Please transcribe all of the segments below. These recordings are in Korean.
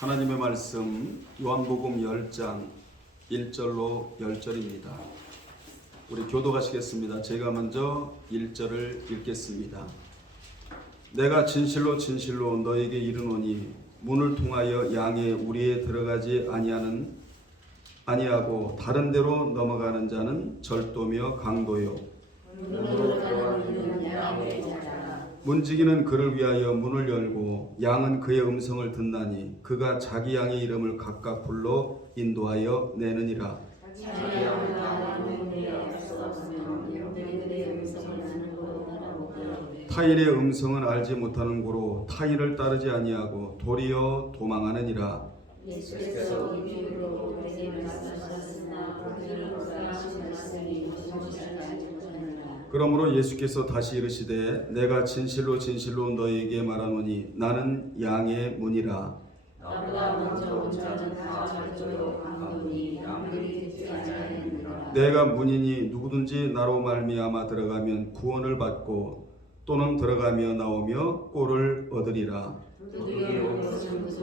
하나님의 말씀 요한복음 10장 1절로 10절입니다. 우리 교도가시겠습니다. 제가 먼저 1절을 읽겠습니다. 내가 진실로 진실로 너에게 이르노니 문을 통하여 양의 우리에 들어가지 아니하고 다른 데로 넘어가는 자는 절도며 강도요 문지기는 그를 위하여 문을 열고 양은 그의 음성을 듣나니 그가 자기 양의 이름을 각각 불러 인도하여 내느니라. 타인의 음성은 알지 못하는 고로 타인을 따르지 아니하고 도리어 도망하느니라. 예수께서 이 비유로 그에게 말씀하셨으나 그들은 하신 말씀이 무엇인지 알지 못하느라. 그러므로 예수께서 다시 이르시되 내가 진실로 진실로 너희에게 말하노니 나는 양의 문이라. 나보다 먼저 온 자는 다 절도요 강도니 남들이 듣지 아니하느니라. 내가 문이니 누구든지 나로 말미암아 들어가면 구원을 받고 또는 들어가며 나오며 꼴을 얻으리라.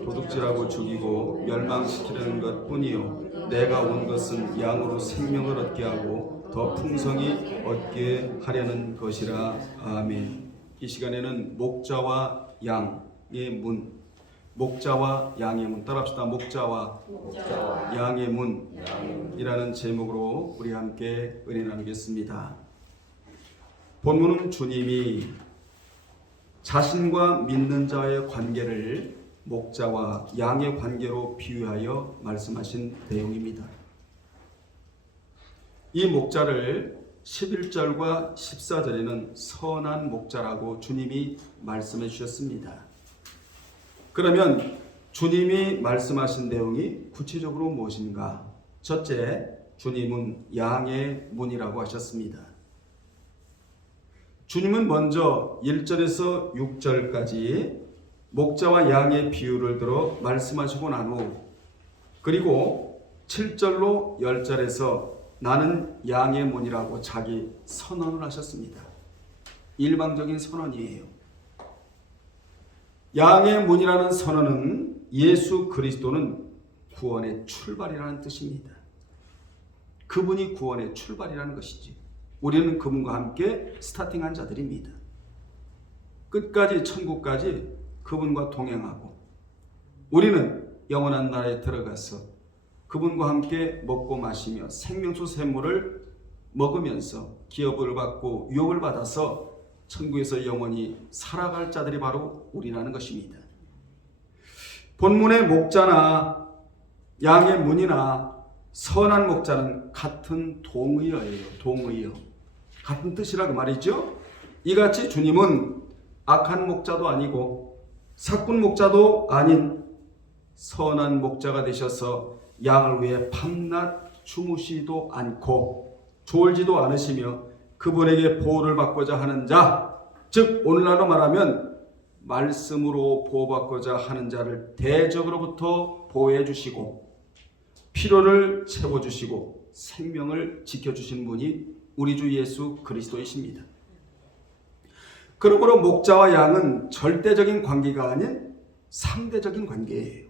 도둑질하고 죽이고 멸망시키려는 것뿐이요 내가 온 것은 양으로 생명을 얻게 하고 더 풍성히 얻게 하려는 것이라. 아멘. 이 시간에는 목자와 양의 문, 목자와 양의 문, 따라합시다. 목자와 양의 문이라는 제목으로 우리 함께 은혜 나누겠습니다. 본문은 주님이 자신과 믿는 자의 관계를 목자와 양의 관계로 비유하여 말씀하신 내용입니다. 이 목자를 11절과 14절에는 선한 목자라고 주님이 말씀해 주셨습니다. 그러면 주님이 말씀하신 내용이 구체적으로 무엇인가? 첫째, 주님은 양의 문이라고 하셨습니다. 주님은 먼저 1절에서 6절까지 목자와 양의 비유를 들어 말씀하시고 난 후 그리고 7절로 10절에서 나는 양의 문이라고 자기 선언을 하셨습니다. 일방적인 선언이에요. 양의 문이라는 선언은 예수 그리스도는 구원의 출발이라는 뜻입니다. 그분이 구원의 출발이라는 것이지. 우리는 그분과 함께 스타팅한 자들입니다. 끝까지 천국까지 그분과 동행하고 우리는 영원한 나라에 들어가서 그분과 함께 먹고 마시며 생명수 샘물을 먹으면서 기업을 받고 유업을 받아서 천국에서 영원히 살아갈 자들이 바로 우리라는 것입니다. 본문의 목자나 양의 문이나 선한 목자는 같은 동의어예요. 동의어. 같은 뜻이라고 말이죠. 이같이 주님은 악한 목자도 아니고 사꾼 목자도 아닌 선한 목자가 되셔서 양을 위해 밤낮 주무시지도 않고 졸지도 않으시며 그분에게 보호를 받고자 하는 자, 즉 오늘날로 말하면 말씀으로 보호받고자 하는 자를 대적으로부터 보호해 주시고 필요를 채워주시고 생명을 지켜주신 분이 우리 주 예수 그리스도이십니다. 그러므로 목자와 양은 절대적인 관계가 아닌 상대적인 관계예요.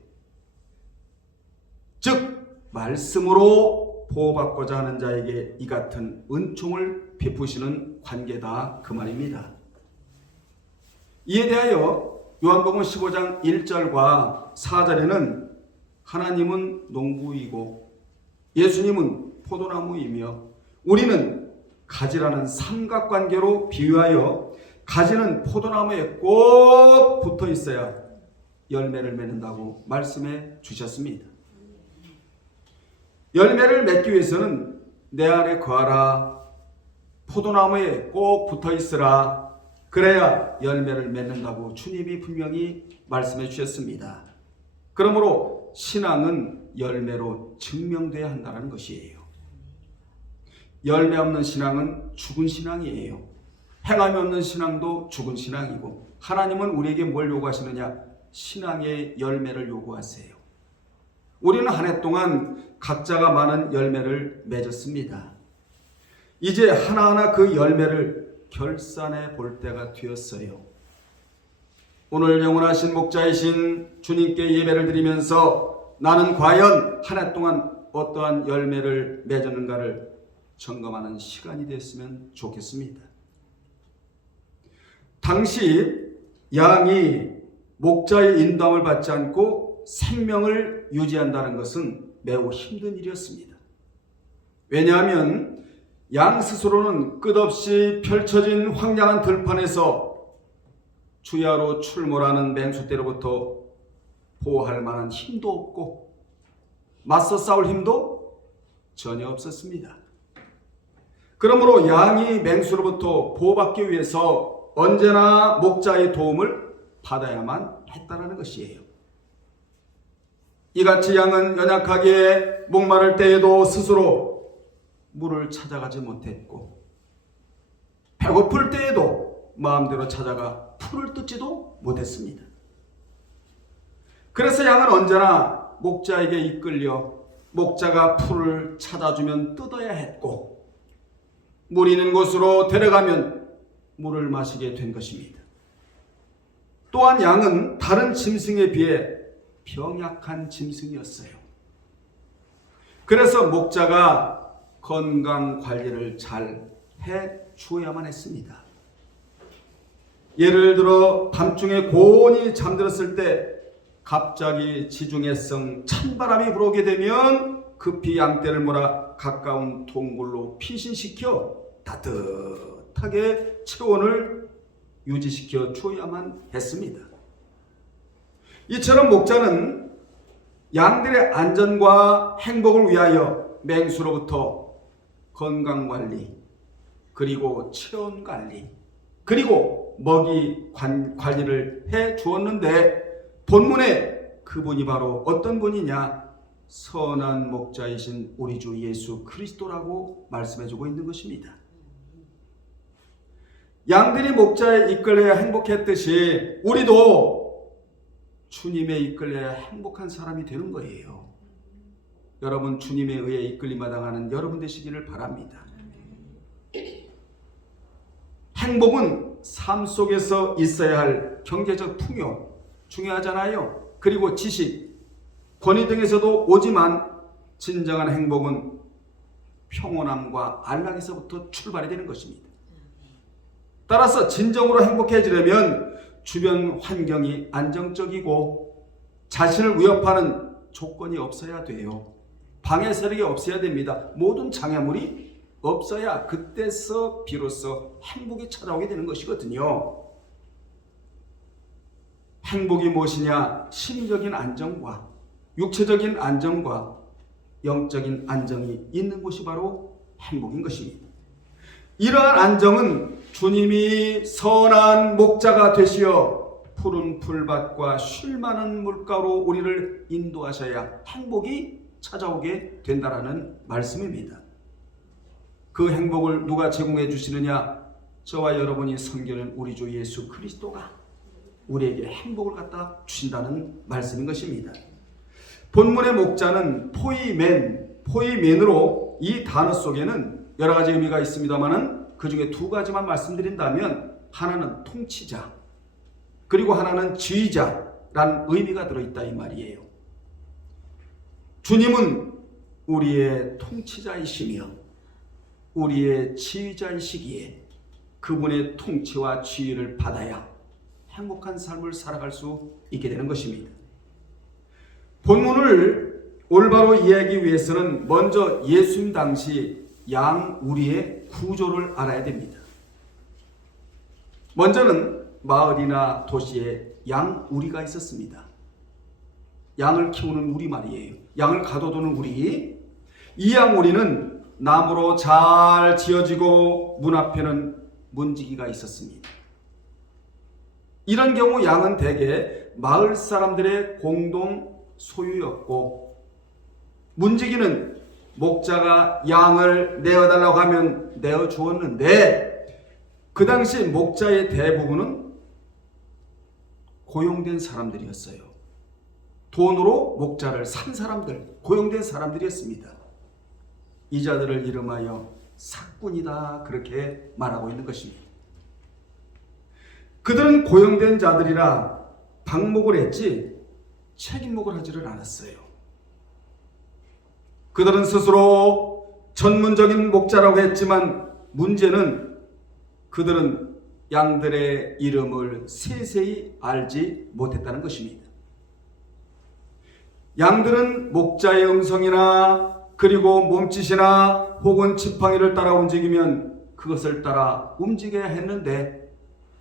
즉 말씀으로 보호받고자 하는 자에게 이 같은 은총을 베푸시는 관계다 그 말입니다. 이에 대하여 요한복음 15장 1절과 4절에는 하나님은 농부이고 예수님은 포도나무이며 우리는 가지라는 삼각관계로 비유하여 가지는 포도나무에 꼭 붙어 있어야 열매를 맺는다고 말씀해 주셨습니다. 열매를 맺기 위해서는 내 안에 거하라, 포도나무에 꼭 붙어 있으라, 그래야 열매를 맺는다고 주님이 분명히 말씀해 주셨습니다. 그러므로 신앙은 열매로 증명돼야 한다는 것이에요. 열매 없는 신앙은 죽은 신앙이에요. 행함이 없는 신앙도 죽은 신앙이고 하나님은 우리에게 뭘 요구하시느냐? 신앙의 열매를 요구하세요. 우리는 한 해 동안 각자가 많은 열매를 맺었습니다. 이제 하나하나 그 열매를 결산해 볼 때가 되었어요. 오늘 영원하신 목자이신 주님께 예배를 드리면서 나는 과연 한 해 동안 어떠한 열매를 맺었는가를 점검하는 시간이 됐으면 좋겠습니다. 당시 양이 목자의 인도함을 받지 않고 생명을 유지한다는 것은 매우 힘든 일이었습니다. 왜냐하면 양 스스로는 끝없이 펼쳐진 황량한 들판에서 주야로 출몰하는 맹수떼로부터 보호할 만한 힘도 없고 맞서 싸울 힘도 전혀 없었습니다. 그러므로 양이 맹수로부터 보호받기 위해서 언제나 목자의 도움을 받아야만 했다는 것이에요. 이같이 양은 연약하게 목마를 때에도 스스로 물을 찾아가지 못했고 배고플 때에도 마음대로 찾아가 풀을 뜯지도 못했습니다. 그래서 양은 언제나 목자에게 이끌려 목자가 풀을 찾아주면 뜯어야 했고 물 있는 곳으로 데려가면 물을 마시게 된 것입니다. 또한 양은 다른 짐승에 비해 병약한 짐승이었어요. 그래서 목자가 건강 관리를 잘 해 주어야만 했습니다. 예를 들어 밤중에 곤히 잠들었을 때 갑자기 지중해성 찬바람이 불어오게 되면 급히 양떼를 몰아 가까운 동굴로 피신시켜 따뜻하게 체온을 유지시켜 주어야만 했습니다. 이처럼 목자는 양들의 안전과 행복을 위하여 맹수로부터 건강관리, 그리고 체온관리, 그리고 먹이 관리를 해 주었는데 본문에 그분이 바로 어떤 분이냐? 선한 목자이신 우리 주 예수 그리스도라고 말씀해 주고 있는 것입니다. 양들이 목자에 이끌려야 행복했듯이 우리도 주님에 이끌려야 행복한 사람이 되는 거예요. 여러분 주님에 의해 이끌림 마당하는 여러분 되시기를 바랍니다. 행복은 삶 속에서 있어야 할 경제적 풍요 중요하잖아요. 그리고 지식, 권위 등에서도 오지만 진정한 행복은 평온함과 안락에서부터 출발이 되는 것입니다. 따라서 진정으로 행복해지려면 주변 환경이 안정적이고 자신을 위협하는 조건이 없어야 돼요. 방해 세력이 없어야 됩니다. 모든 장애물이 없어야 그때서 비로소 행복이 찾아오게 되는 것이거든요. 행복이 무엇이냐? 심적인 안정과 육체적인 안정과 영적인 안정이 있는 곳이 바로 행복인 것입니다. 이러한 안정은 주님이 선한 목자가 되시어 푸른 풀밭과 쉴 만한 물가로 우리를 인도하셔야 행복이 찾아오게 된다라는 말씀입니다. 그 행복을 누가 제공해 주시느냐? 저와 여러분이 섬기는 우리 주 예수 그리스도가 우리에게 행복을 갖다 주신다는 말씀인 것입니다. 본문의 목자는 포이맨으로 이 단어 속에는 여러 가지 의미가 있습니다만은 그 중에 두 가지만 말씀드린다면 하나는 통치자 그리고 하나는 지휘자라는 의미가 들어있다 이 말이에요. 주님은 우리의 통치자이시며 우리의 지휘자이시기에 그분의 통치와 지휘를 받아야 행복한 삶을 살아갈 수 있게 되는 것입니다. 본문을 올바로 이해하기 위해서는 먼저 예수님 당시 양 우리의 구조를 알아야 됩니다. 먼저는 마을이나 도시에 양 우리가 있었습니다. 양을 키우는 우리 말이에요. 양을 가둬두는 우리. 이 양 우리는 나무로 잘 지어지고 문 앞에는 문지기가 있었습니다. 이런 경우 양은 대개 마을 사람들의 공동 소유였고 문지기는 목자가 양을 내어달라고 하면 내어주었는데 그 당시 목자의 대부분은 고용된 사람들이었어요. 돈으로 목자를 산 사람들, 고용된 사람들이었습니다. 이 자들을 이름하여 삭군이다 그렇게 말하고 있는 것입니다. 그들은 고용된 자들이라 방목을 했지 책임목을 하지를 않았어요. 그들은 스스로 전문적인 목자라고 했지만 문제는 그들은 양들의 이름을 세세히 알지 못했다는 것입니다. 양들은 목자의 음성이나 그리고 몸짓이나 혹은 지팡이를 따라 움직이면 그것을 따라 움직여야 했는데,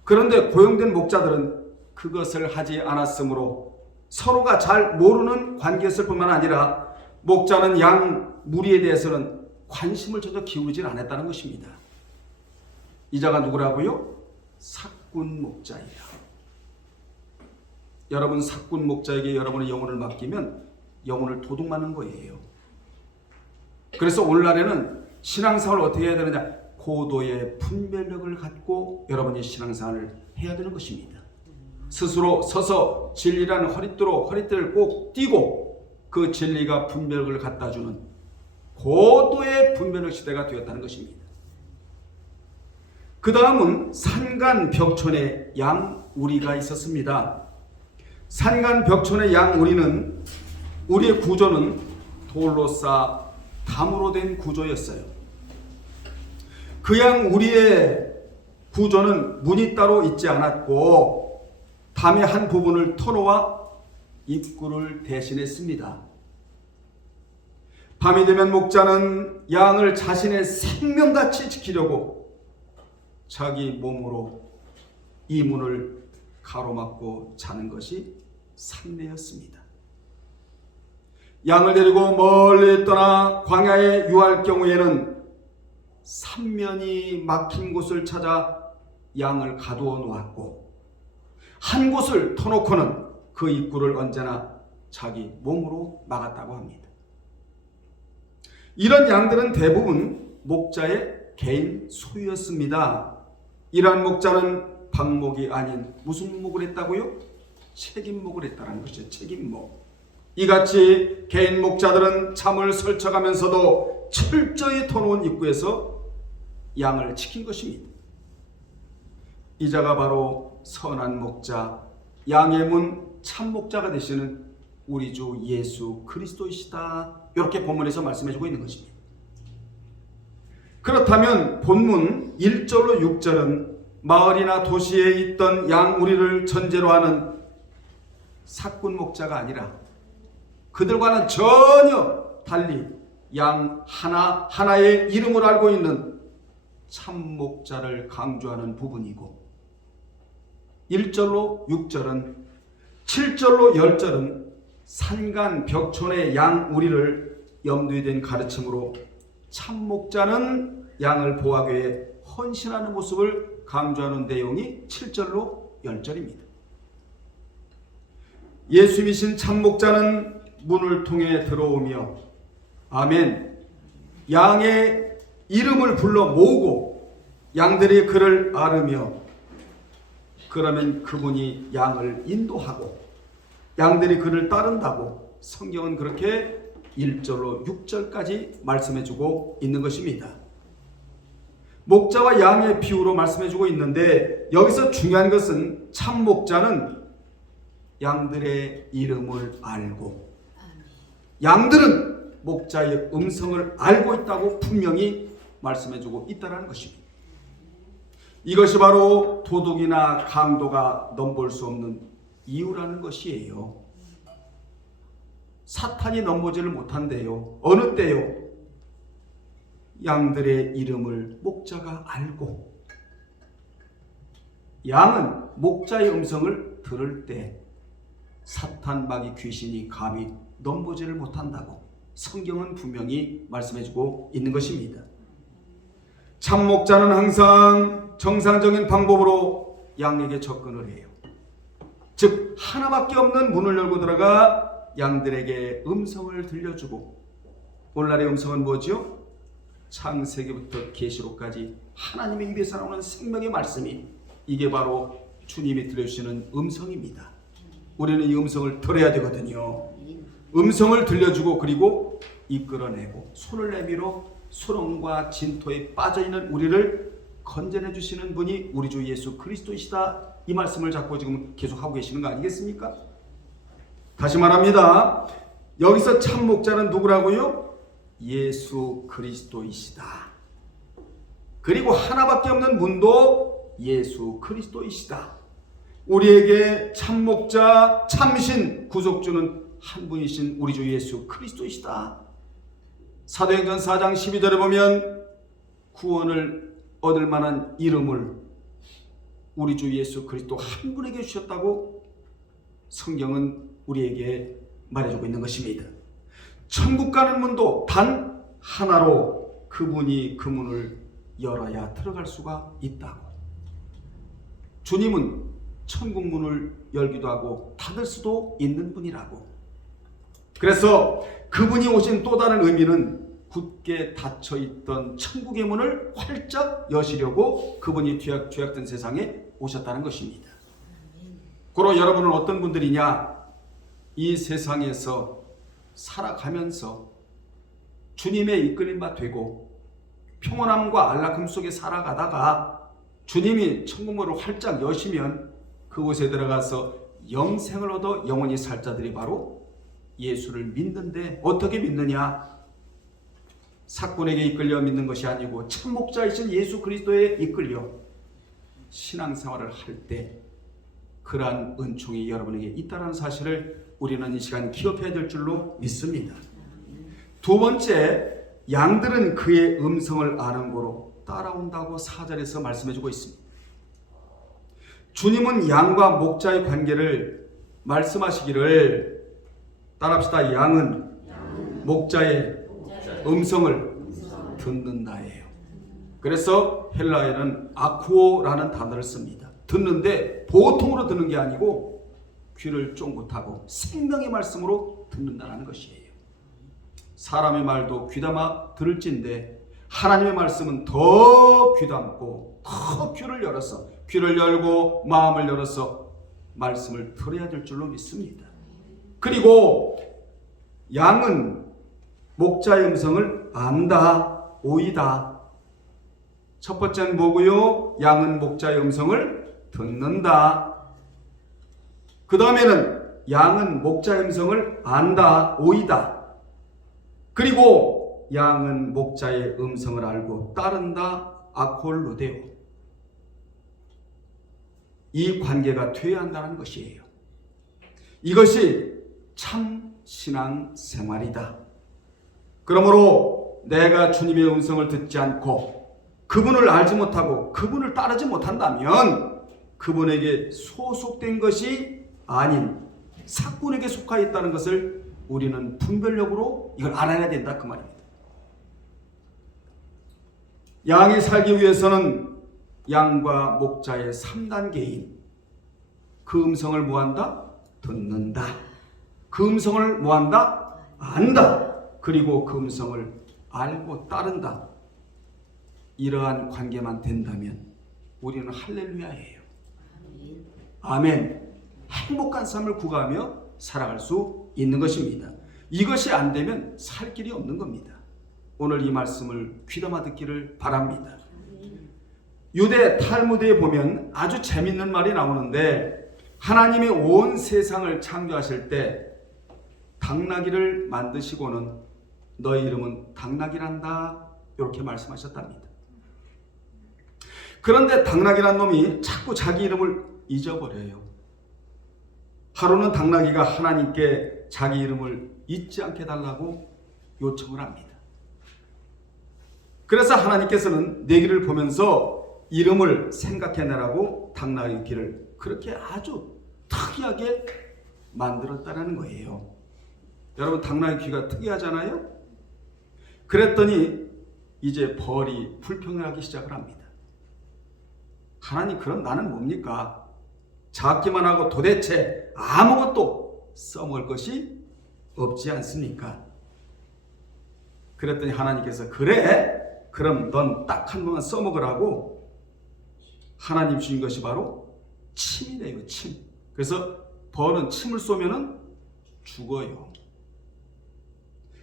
그런데 고용된 목자들은 그것을 하지 않았으므로 서로가 잘 모르는 관계였을 뿐만 아니라 목자는 양 무리에 대해서는 관심을 전혀 기울이질 않았다는 것입니다. 이 자가 누구라고요? 삭군 목자이다. 여러분, 삭군 목자에게 여러분의 영혼을 맡기면 영혼을 도둑맞는 거예요. 그래서 오늘날에는 신앙생활을 어떻게 해야 되느냐? 고도의 분별력을 갖고 여러분이 신앙생활을 해야 되는 것입니다. 스스로 서서 진리라는 허리띠를 꼭 띠고 그 진리가 분별력을 갖다 주는 고도의 분별력 시대가 되었다는 것입니다. 그 다음은 산간벽촌에 양우리가 있었습니다. 산간벽촌의 양우리는 우리의 구조는 돌로 쌓아 담으로 된 구조였어요. 그 양우리의 구조는 문이 따로 있지 않았고 담의 한 부분을 터놓아 입구를 대신했습니다. 밤이 되면 목자는 양을 자신의 생명같이 지키려고 자기 몸으로 이 문을 가로막고 자는 것이 산례였습니다. 양을 데리고 멀리 떠나 광야에 유할 경우에는 삼면이 막힌 곳을 찾아 양을 가두어 놓았고 한 곳을 터놓고는 그 입구를 언제나 자기 몸으로 막았다고 합니다. 이런 양들은 대부분 목자의 개인 소유였습니다. 이러한 목자는 방목이 아닌 무슨 목을 했다고요? 책임목을 했다는 것이죠. 책임목. 이같이 개인 목자들은 잠을 설쳐가면서도 철저히 터놓은 입구에서 양을 지킨 것입니다. 이 자가 바로 선한 목자, 양의 문 참목자가 되시는 우리 주 예수 그리스도이시다. 이렇게 본문에서 말씀해주고 있는 것입니다. 그렇다면 본문 1절로 6절은 마을이나 도시에 있던 양우리를 전제로 하는 삭군 목자가 아니라 그들과는 전혀 달리 양 하나하나의 이름을 알고 있는 참목자를 강조하는 부분이고 1절로 6절은 7절로 10절은 산간 벽촌의 양우리를 염두에 둔 가르침으로 참목자는 양을 보호하기 위해 헌신하는 모습을 강조하는 내용이 7절로 10절입니다. 예수님이신 참목자는 문을 통해 들어오며 아멘 양의 이름을 불러 모으고 양들이 그를 앓으며 그러면 그분이 양을 인도하고 양들이 그를 따른다고 성경은 그렇게 1절로 6절까지 말씀해주고 있는 것입니다. 목자와 양의 비유로 말씀해주고 있는데 여기서 중요한 것은 참목자는 양들의 이름을 알고 양들은 목자의 음성을 알고 있다고 분명히 말씀해주고 있다는 것입니다. 이것이 바로 도둑이나 강도가 넘볼 수 없는 이유라는 것이에요. 사탄이 넘보지를 못한대요. 어느 때요? 양들의 이름을 목자가 알고 양은 목자의 음성을 들을 때 사탄 마귀 귀신이 감히 넘보지를 못한다고 성경은 분명히 말씀해주고 있는 것입니다. 참목자는 항상 정상적인 방법으로 양에게 접근을 해요. 즉 하나밖에 없는 문을 열고 들어가 양들에게 음성을 들려주고 오늘날의 음성은 뭐죠? 창세기부터 계시록까지 하나님의 입에서 나오는 생명의 말씀이 이게 바로 주님이 들려주시는 음성입니다. 우리는 이 음성을 들어야 되거든요. 음성을 들려주고 그리고 이끌어내고 손을 내밀어 수렁과 진토에 빠져있는 우리를 건져내 주시는 분이 우리 주 예수 그리스도이시다. 이 말씀을 자꾸 지금 계속 하고 계시는 거 아니겠습니까? 다시 말합니다. 여기서 참 목자는 누구라고요? 예수 그리스도이시다. 그리고 하나밖에 없는 분도 예수 그리스도이시다. 우리에게 참 목자, 참신, 구속주는 한 분이신 우리 주 예수 그리스도이시다. 사도행전 4장 12절에 보면 구원을 얻을 만한 이름을 우리 주 예수 그리스도 한 분에게 주셨다고 성경은 우리에게 말해주고 있는 것입니다. 천국 가는 문도 단 하나로 그분이 그 문을 열어야 들어갈 수가 있다고. 주님은 천국 문을 열기도 하고 닫을 수도 있는 분이라고. 그래서 그분이 오신 또 다른 의미는 굳게 닫혀있던 천국의 문을 활짝 여시려고 그분이 죄악된 세상에 오셨다는 것입니다. 그럼 여러분은 어떤 분들이냐? 이 세상에서 살아가면서 주님의 이끌림바 되고 평온함과 안락함 속에 살아가다가 주님이 천국문을 활짝 여시면 그곳에 들어가서 영생을 얻어 영원히 살 자들이 바로 예수를 믿는데, 어떻게 믿느냐? 사꾼에게 이끌려 믿는 것이 아니고 참목자이신 예수 그리스도에 이끌려 신앙생활을 할 때 그러한 은총이 여러분에게 있다는 사실을 우리는 이 시간 기억해야 될 줄로 믿습니다. 두 번째, 양들은 그의 음성을 아는 고로 따라온다고 4절에서 말씀해주고 있습니다. 주님은 양과 목자의 관계를 말씀하시기를, 따라합시다. 양은 목자의 음성을 듣는다예요. 그래서 헬라어에는 아쿠오라는 단어를 씁니다. 듣는데 보통으로 듣는 게 아니고 귀를 쫑긋하고 생명의 말씀으로 듣는다는 것이에요. 사람의 말도 귀담아 들을진데 하나님의 말씀은 더 귀담고 더 귀를 열고 마음을 열어서 말씀을 들어야 될 줄로 믿습니다. 그리고 양은 목자의 음성을 안다, 오이다. 첫 번째는 뭐고요? 양은 목자의 음성을 듣는다. 그 다음에는 양은 목자의 음성을 안다, 오이다. 그리고 양은 목자의 음성을 알고 따른다, 아콜루데오. 이 관계가 되어야 한다는 것이에요. 이것이 참 신앙 생활이다. 그러므로 내가 주님의 음성을 듣지 않고 그분을 알지 못하고 그분을 따르지 못한다면 그분에게 소속된 것이 아닌 사꾼에게 속하여 있다는 것을 우리는 분별력으로 이걸 알아야 된다, 그 말입니다. 양이 살기 위해서는 양과 목자의 3단계인 그 음성을 뭐한다? 듣는다. 그 음성을 뭐한다? 안다. 그리고 그 음성을 알고 따른다. 이러한 관계만 된다면 우리는 할렐루야예요. 아멘. 행복한 삶을 구가하며 살아갈 수 있는 것입니다. 이것이 안 되면 살 길이 없는 겁니다. 오늘 이 말씀을 귀담아 듣기를 바랍니다. 유대 탈무드에 보면 아주 재밌는 말이 나오는데, 하나님이 온 세상을 창조하실 때 당나귀를 만드시고는 너의 이름은 당나귀란다, 이렇게 말씀하셨답니다. 그런데 당나귀란 놈이 자꾸 자기 이름을 잊어버려요. 하루는 당나귀가 하나님께 자기 이름을 잊지 않게 달라고 요청을 합니다. 그래서 하나님께서는 내기를 보면서 이름을 생각해내라고 당나귀를 그렇게 아주 특이하게 만들었다는 거예요. 여러분, 당나귀 귀가 특이하잖아요. 그랬더니 이제 벌이 불평하기 시작을 합니다. 하나님, 그럼 나는 뭡니까? 작기만 하고 도대체 아무것도 써먹을 것이 없지 않습니까? 그랬더니 하나님께서, 그래? 그럼 넌 딱 한 번만 써먹으라고 하나님 주신 것이 바로 침이래요, 침. 그래서 벌은 침을 쏘면은 죽어요.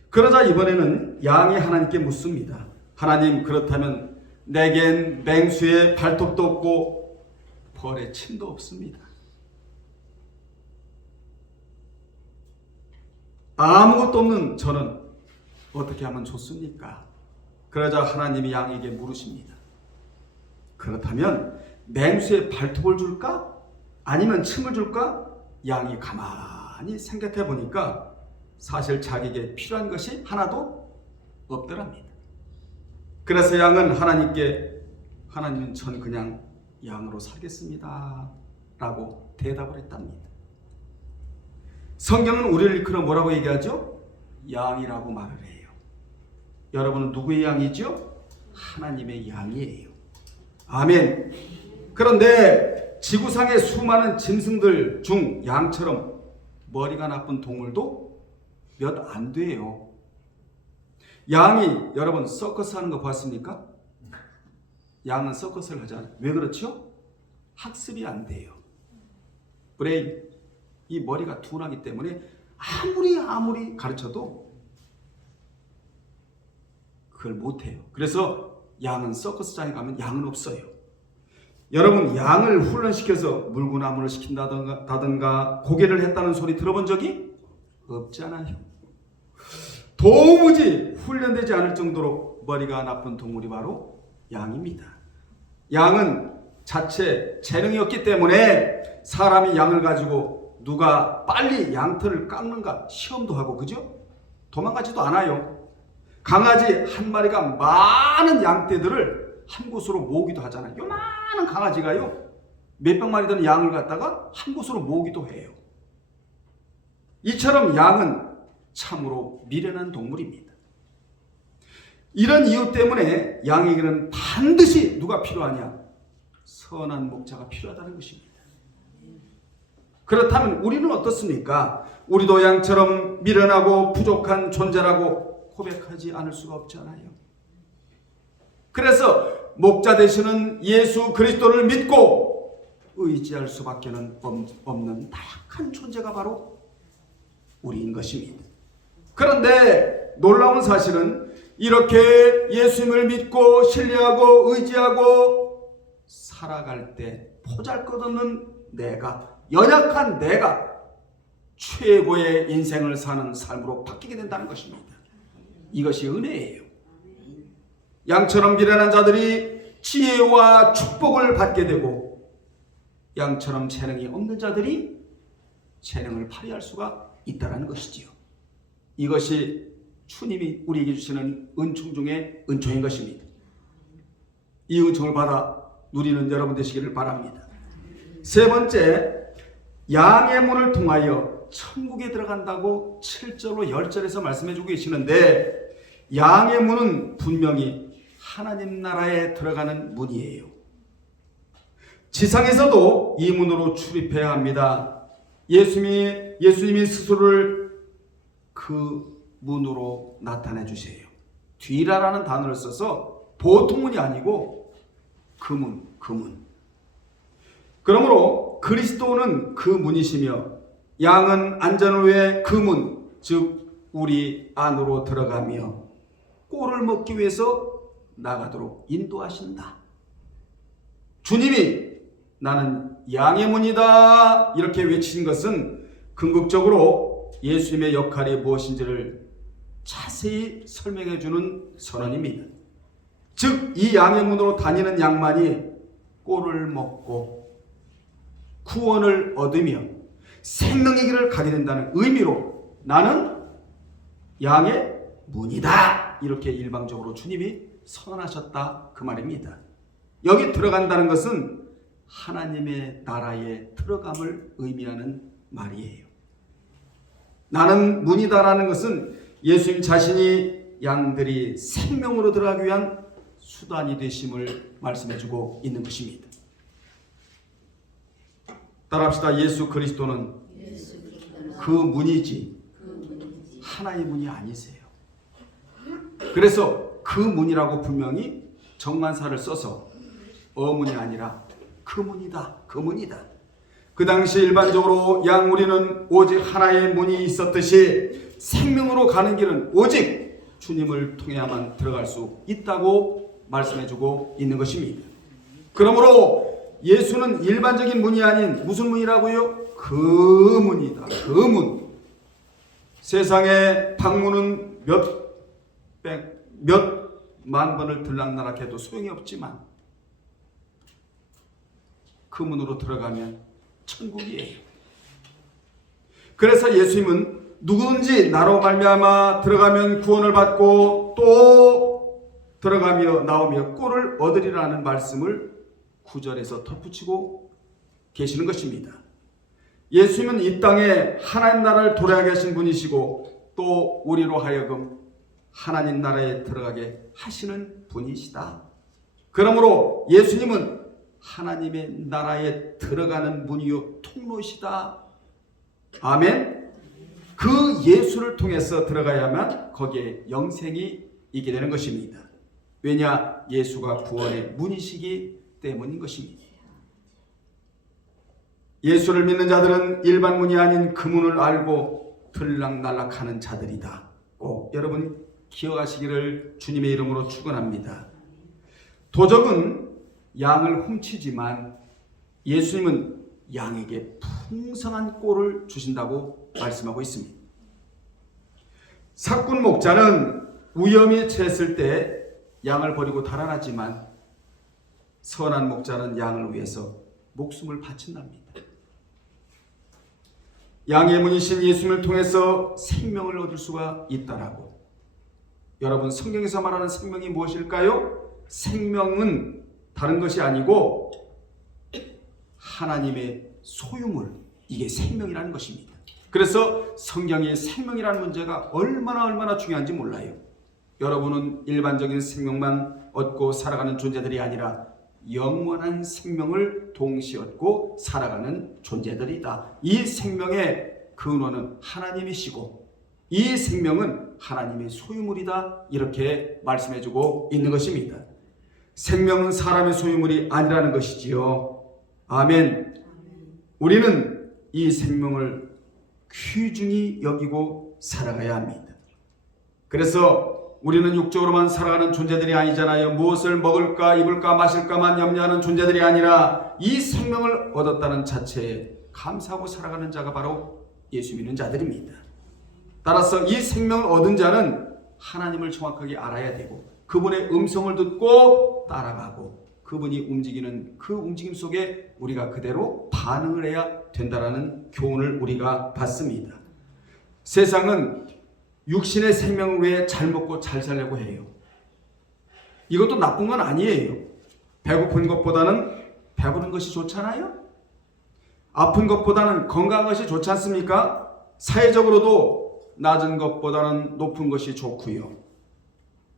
그러자 이번에는 양이 하나님께 묻습니다. 하나님, 그렇다면 내겐 맹수의 발톱도 없고 벌의 침도 없습니다. 아무것도 없는 저는 어떻게 하면 좋습니까? 그러자 하나님이 양에게 물으십니다. 그렇다면 맹수의 발톱을 줄까? 아니면 침을 줄까? 양이 가만히 생각해 보니까 사실 자기에게 필요한 것이 하나도 없더랍니다. 그래서 양은 하나님께 하나님 전 그냥 양으로 살겠습니다 라고 대답을 했답니다. 성경은 우리를 일컬어 뭐라고 얘기하죠? 양이라고 말을 해요. 여러분은 누구의 양이죠? 하나님의 양이에요. 아멘. 그런데 지구상의 수많은 짐승들 중 양처럼 머리가 나쁜 동물도 몇 안 돼요. 양이 여러분 서커스 하는 거 봤습니까? 양은 서커스를 하잖아요. 왜 그렇죠? 학습이 안 돼요. 브레인, 이 머리가 둔하기 때문에 아무리 가르쳐도 그걸 못해요. 그래서 양은 서커스장에 가면 양은 없어요. 여러분 양을 훈련시켜서 물구나무를 시킨다든가 고개를 했다는 소리 들어본 적이 없잖아요. 도무지 훈련되지 않을 정도로 머리가 나쁜 동물이 바로 양입니다. 양은 자체 재능이 없기 때문에 사람이 양을 가지고 누가 빨리 양털을 깎는가 시험도 하고 그죠? 도망가지도 않아요. 강아지 한 마리가 많은 양떼들을 한 곳으로 모으기도 하잖아요. 요만한 강아지가요 몇백 마리 되는 양을 갖다가 한 곳으로 모으기도 해요. 이처럼 양은 참으로 미련한 동물입니다. 이런 이유 때문에 양에게는 반드시 누가 필요하냐? 선한 목자가 필요하다는 것입니다. 그렇다면 우리는 어떻습니까? 우리도 양처럼 미련하고 부족한 존재라고 고백하지 않을 수가 없잖아요. 그래서 목자 되시는 예수 그리스도를 믿고 의지할 수밖에 없는 나약한 존재가 바로 우리인 것입니다. 그런데 놀라운 사실은 이렇게 예수님을 믿고 신뢰하고 의지하고 살아갈 때 보잘것없는 내가, 연약한 내가 최고의 인생을 사는 삶으로 바뀌게 된다는 것입니다. 이것이 은혜예요. 양처럼 미련한 자들이 지혜와 축복을 받게 되고 양처럼 재능이 없는 자들이 재능을 발휘할 수가 있다는 것이지요. 이것이 주님이 우리에게 주시는 은총 중에 은총인 것입니다. 이 은총을 받아 누리는 여러분 되시기를 바랍니다. 세 번째, 양의 문을 통하여 천국에 들어간다고 7절로 10절에서 말씀해 주고 계시는데 양의 문은 분명히 하나님 나라에 들어가는 문이에요. 지상에서도 이 문으로 출입해야 합니다. 예수님이 스스로를 그 문으로 나타내 주세요. 뒤라라는 단어를 써서 보통 문이 아니고 그 문. 그러므로 그리스도는 그 문이시며 양은 안전을 위해 그 문, 즉 우리 안으로 들어가며 꼴을 먹기 위해서 나가도록 인도하신다. 주님이 나는 양의 문이다 이렇게 외치신 것은 궁극적으로 예수님의 역할이 무엇인지를 자세히 설명해 주는 선언입니다. 즉 이 양의 문으로 다니는 양만이 꼴을 먹고 구원을 얻으며 생명의 길을 가게 된다는 의미로 나는 양의 문이다 이렇게 일방적으로 주님이 선언하셨다 그 말입니다. 여기 들어간다는 것은 하나님의 나라에 들어감을 의미하는 말이에요. 나는 문이다라는 것은 예수님 자신이 양들이 생명으로 들어가기 위한 수단이 되심을 말씀해주고 있는 것입니다. 따라합시다. 예수 그리스도는 그 문이지 하나의 문이 아니세요. 그래서 그 문이라고 분명히 정관사를 써서 어문이 아니라 그 문이다. 그 문이다. 그 당시 일반적으로 양우리는 오직 하나의 문이 있었듯이 생명으로 가는 길은 오직 주님을 통해야만 들어갈 수 있다고 말씀해주고 있는 것입니다. 그러므로 예수는 일반적인 문이 아닌 무슨 문이라고요? 그 문이다. 그 문. 세상에 방문은 몇만 번을 들락날락해도 소용이 없지만 그 문으로 들어가면 천국이에요. 그래서 예수님은 누구든지 나로 말미암아 들어가면 구원을 받고 또 들어가며 나오며 꼴을 얻으리라는 말씀을 9절에서 덧붙이고 계시는 것입니다. 예수님은 이 땅에 하나님 나라를 도래하게 하신 분이시고 또 우리로 하여금 하나님 나라에 들어가게 하시는 분이시다. 그러므로 예수님은 하나님의 나라에 들어가는 문이요 통로시다. 아멘. 그 예수를 통해서 들어가야만 거기에 영생이 있게 되는 것입니다. 왜냐? 예수가 구원의 문이시기 때문인 것입니다. 예수를 믿는 자들은 일반 문이 아닌 그 문을 알고 들락날락하는 자들이다. 꼭 여러분 기억하시기를 주님의 이름으로 축원합니다. 도적은 양을 훔치지만 예수님은 양에게 풍성한 꼴을 주신다고 말씀하고 있습니다. 삭군 목자는 위험에 처했을 때 양을 버리고 달아나지만 선한 목자는 양을 위해서 목숨을 바친답니다. 양의 문이신 예수님을 통해서 생명을 얻을 수가 있다라고. 여러분, 성경에서 말하는 생명이 무엇일까요? 생명은 다른 것이 아니고 하나님의 소유물, 이게 생명이라는 것입니다. 그래서 성경의 생명이라는 문제가 얼마나 중요한지 몰라요. 여러분은 일반적인 생명만 얻고 살아가는 존재들이 아니라 영원한 생명을 동시에 얻고 살아가는 존재들이다. 이 생명의 근원은 하나님이시고 이 생명은 하나님의 소유물이다. 이렇게 말씀해주고 있는 것입니다. 생명은 사람의 소유물이 아니라는 것이지요. 아멘. 우리는 이 생명을 귀중히 여기고 살아가야 합니다. 그래서 우리는 육적으로만 살아가는 존재들이 아니잖아요. 무엇을 먹을까 입을까 마실까만 염려하는 존재들이 아니라 이 생명을 얻었다는 자체에 감사하고 살아가는 자가 바로 예수 믿는 자들입니다. 따라서 이 생명을 얻은 자는 하나님을 정확하게 알아야 되고 그분의 음성을 듣고 따라가고 그분이 움직이는 그 움직임 속에 우리가 그대로 반응을 해야 된다라는 교훈을 우리가 받습니다. 세상은 육신의 생명을 위해 잘 먹고 잘 살려고 해요. 이것도 나쁜 건 아니에요. 배고픈 것보다는 배부른 것이 좋잖아요. 아픈 것보다는 건강한 것이 좋지 않습니까? 사회적으로도 낮은 것보다는 높은 것이 좋고요.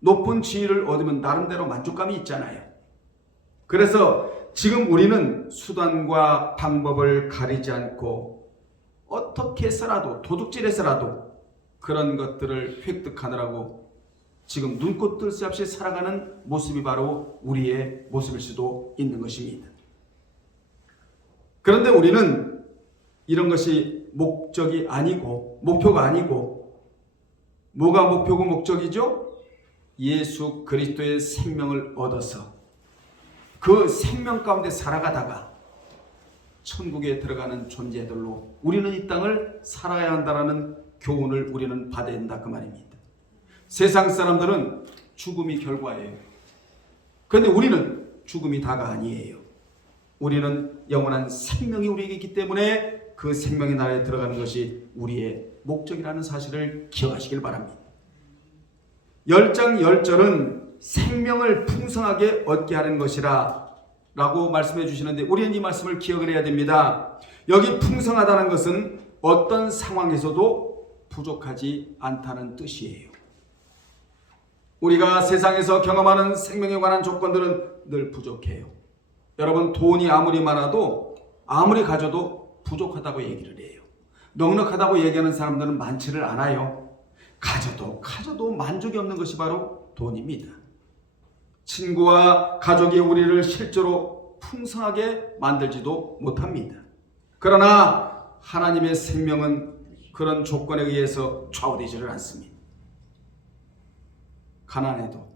높은 지위를 얻으면 나름대로 만족감이 있잖아요. 그래서 지금 우리는 수단과 방법을 가리지 않고 어떻게 해서라도 도둑질해서라도 그런 것들을 획득하느라고 지금 눈꽃 뜰 새 없이 살아가는 모습이 바로 우리의 모습일 수도 있는 것입니다. 그런데 우리는 이런 것이 목적이 아니고 목표가 아니고 뭐가 목표고 목적이죠? 예수 그리스도의 생명을 얻어서 그 생명 가운데 살아가다가 천국에 들어가는 존재들로 우리는 이 땅을 살아야 한다는 교훈을 우리는 받아야 된다 그 말입니다. 세상 사람들은 죽음이 결과예요. 그런데 우리는 죽음이 다가 아니에요. 우리는 영원한 생명이 우리에게 있기 때문에 그 생명의 나라에 들어가는 것이 우리의 목적이라는 사실을 기억하시길 바랍니다. 10장 10절은 생명을 풍성하게 얻게 하는 것이라 라고 말씀해 주시는데 우리는 이 말씀을 기억을 해야 됩니다. 여기 풍성하다는 것은 어떤 상황에서도 부족하지 않다는 뜻이에요. 우리가 세상에서 경험하는 생명에 관한 조건들은 늘 부족해요. 여러분, 돈이 아무리 많아도 아무리 가져도 부족하다고 얘기를 해요. 넉넉하다고 얘기하는 사람들은 많지를 않아요. 가져도 만족이 없는 것이 바로 돈입니다. 친구와 가족이 우리를 실제로 풍성하게 만들지도 못합니다. 그러나 하나님의 생명은 그런 조건에 의해서 좌우되지를 않습니다. 가난해도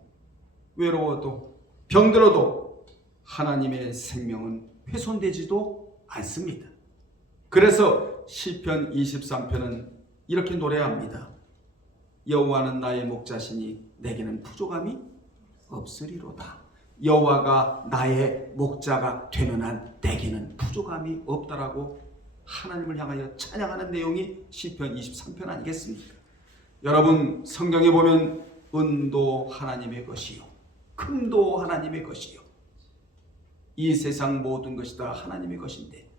외로워도 병들어도 하나님의 생명은 훼손되지도 않습니다. 그래서 시편 23편은 이렇게 노래합니다. 여호와는 나의 목자시니 내게는 부족함이 없으리로다. 여호와가 나의 목자가 되는 한 내게는 부족함이 없다라고 하나님을 향하여 찬양하는 내용이 시편 23편 아니겠습니까? 여러분, 성경에 보면 은도 하나님의 것이요 금도 하나님의 것이요 이 세상 모든 것이 다 하나님의 것인데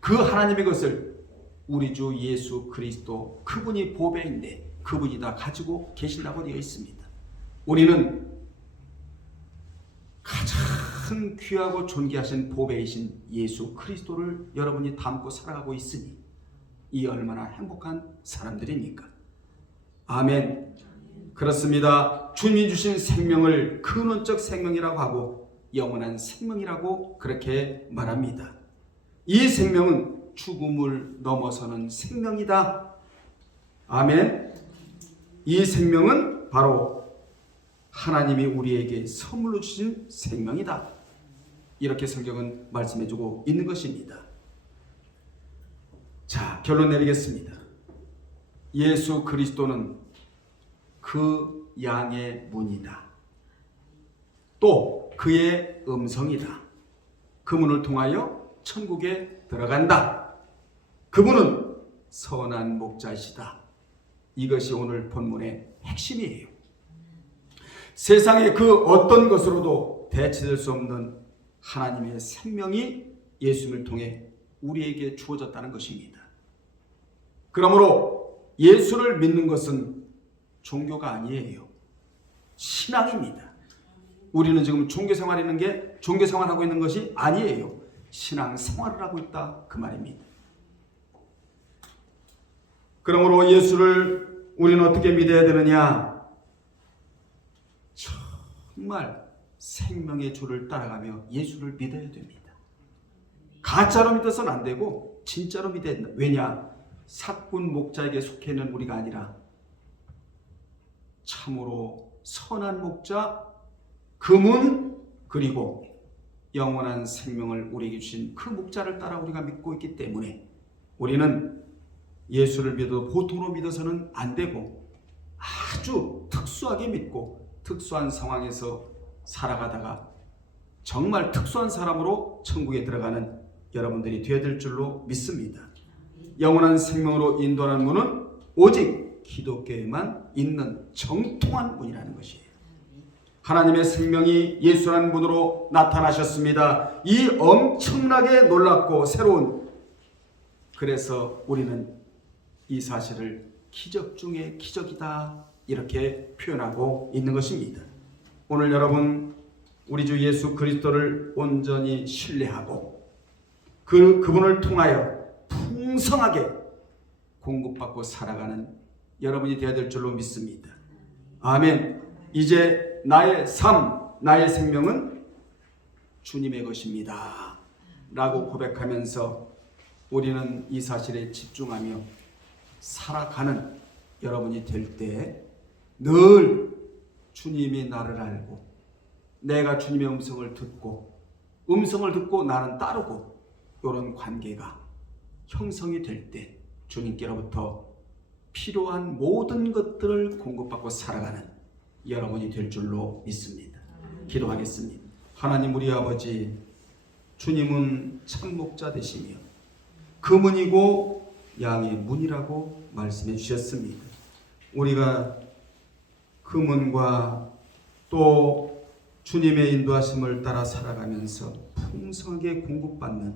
그 하나님의 것을 우리 주 예수 그리스도 그분이 보배인데 그분이 다 가지고 계신다고 되어 있습니다. 우리는 가장 귀하고 존귀하신 보배이신 예수 그리스도를 여러분이 담고 살아가고 있으니 이 얼마나 행복한 사람들입니까? 아멘. 그렇습니다. 주님이 주신 생명을 근원적 생명이라고 하고 영원한 생명이라고 그렇게 말합니다. 이 생명은 죽음을 넘어서는 생명이다. 아멘. 이 생명은 바로 하나님이 우리에게 선물로 주신 생명이다. 이렇게 성경은 말씀해주고 있는 것입니다. 자, 결론 내리겠습니다. 예수 그리스도는 그 양의 문이다. 또 그의 음성이다. 그 문을 통하여 천국에 들어간다. 그분은 선한 목자이시다. 이것이 오늘 본문의 핵심이에요. 세상의 그 어떤 것으로도 대체될 수 없는 하나님의 생명이 예수님을 통해 우리에게 주어졌다는 것입니다. 그러므로 예수를 믿는 것은 종교가 아니에요. 신앙입니다. 우리는 지금 종교생활하고 있는 것이 아니에요. 신앙생활을 하고 있다 그 말입니다. 그러므로 예수를 우리는 어떻게 믿어야 되느냐? 정말 생명의 주를 따라가며 예수를 믿어야 됩니다. 가짜로 믿어서는 안 되고 진짜로 믿어야 된다. 왜냐? 사꾼 목자에게 속해 있는 우리가 아니라 참으로 선한 목자, 금은 그리고 영원한 생명을 우리에게 주신 그 목자를 따라 우리가 믿고 있기 때문에 우리는 예수를 믿어도 보통으로 믿어서는 안 되고 아주 특수하게 믿고 특수한 상황에서 살아가다가 정말 특수한 사람으로 천국에 들어가는 여러분들이 되어야 될 줄로 믿습니다. 영원한 생명으로 인도하는 문은 오직 기독교에만 있는 정통한 문이라는 것이에요. 하나님의 생명이 예수라는 문으로 나타나셨습니다. 이 엄청나게 놀랍고 새로운, 그래서 우리는 이 사실을 기적 중에 기적이다 이렇게 표현하고 있는 것입니다. 오늘 여러분, 우리 주 예수 그리스도를 온전히 신뢰하고 그분을 통하여 풍성하게 공급받고 살아가는 여러분이 되어야 될 줄로 믿습니다. 아멘. 이제 나의 삶, 나의 생명은 주님의 것입니다 라고 고백하면서 우리는 이 사실에 집중하며 살아가는 여러분이 될 때 늘 주님이 나를 알고 내가 주님의 음성을 듣고 나는 따르고 이런 관계가 형성이 될 때 주님께로부터 필요한 모든 것들을 공급받고 살아가는 여러분이 될 줄로 믿습니다. 기도하겠습니다. 하나님 우리 아버지, 주님은 참 목자 되시며 금문이고 양의 문이라고 말씀해 주셨습니다. 우리가 그 문과 또 주님의 인도하심을 따라 살아가면서 풍성하게 공급받는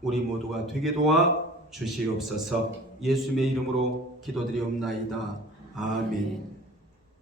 우리 모두가 되게 도와 주시옵소서. 예수님의 이름으로 기도드리옵나이다. 아멘.